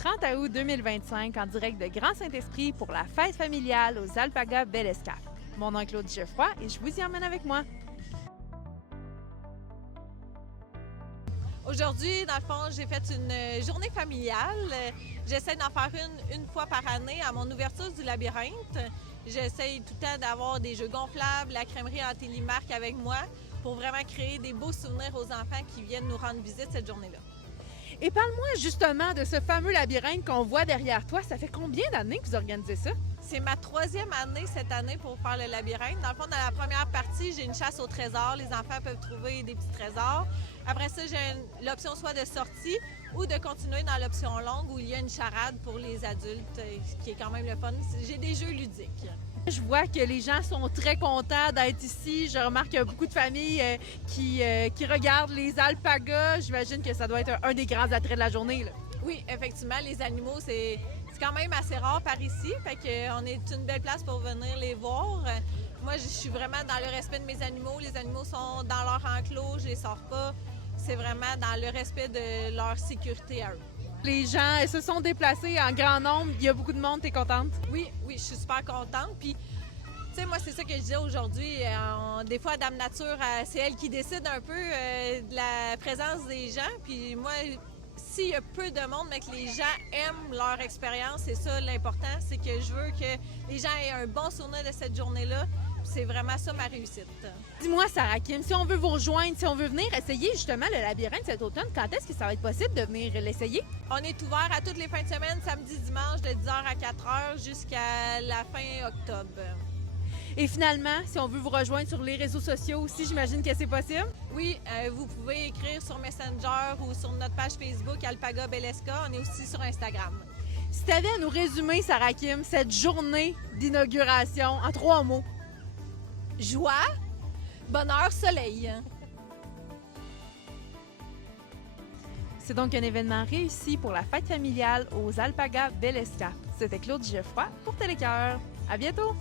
30 août 2025 en direct de Grand Saint-Esprit pour la fête familiale aux Alpagas Bel Escape. Mon nom est Claude Geoffroy et je vous y emmène avec moi. Aujourd'hui, dans le fond, j'ai fait une journée familiale. J'essaie d'en faire une fois par année à mon ouverture du labyrinthe. J'essaie tout le temps d'avoir des jeux gonflables, la crèmerie en télémarque avec moi pour vraiment créer des beaux souvenirs aux enfants qui viennent nous rendre visite cette journée-là. Et parle-moi justement de ce fameux labyrinthe qu'on voit derrière toi. Ça fait combien d'années que vous organisez ça? C'est ma 3e année cette année pour faire le labyrinthe. Dans le fond, dans la première partie, j'ai une chasse au trésor. Les enfants peuvent trouver des petits trésors. Après ça, j'ai l'option soit de sortie ou de continuer dans l'option longue où il y a une charade pour les adultes, qui est quand même le fun. J'ai des jeux ludiques. Je vois que les gens sont très contents d'être ici. Je remarque qu'il y a beaucoup de familles qui regardent les alpagas. J'imagine que ça doit être un des grands attraits de la journée, là. Oui, effectivement, les animaux, c'est quand même assez rare par ici. Fait qu'on est une belle place pour venir les voir. Moi, je suis vraiment dans le respect de mes animaux. Les animaux sont dans leur enclos, je les sors pas. C'est vraiment dans le respect de leur sécurité à eux. Les gens se sont déplacés en grand nombre. Il y a beaucoup de monde. T'es contente? Oui, je suis super contente. Puis, tu sais, moi, c'est ça que je disais aujourd'hui. Des fois, Dame Nature, c'est elle qui décide un peu de la présence des gens. Puis moi, s'il y a peu de monde, mais que les gens aiment leur expérience, c'est ça l'important. C'est que je veux que les gens aient un bon souvenir de cette journée-là. C'est vraiment ça ma réussite. Dis-moi, Sarah Kim, si on veut vous rejoindre, si on veut venir essayer justement le labyrinthe cet automne, quand est-ce que ça va être possible de venir l'essayer? On est ouvert à toutes les fins de semaine, samedi, dimanche, de 10h à 4h jusqu'à la fin octobre. Et finalement, si on veut vous rejoindre sur les réseaux sociaux aussi, j'imagine que c'est possible? Oui, vous pouvez écrire sur Messenger ou sur notre page Facebook Alpaga Belesca. On est aussi sur Instagram. Si tu avais à nous résumer, Sarah Kim, cette journée d'inauguration en 3 mots. Joie, bonheur, soleil. C'est donc un événement réussi pour la fête familiale aux Alpagas Bel Escape. C'était Claude Geoffroy pour Télécœur. À bientôt!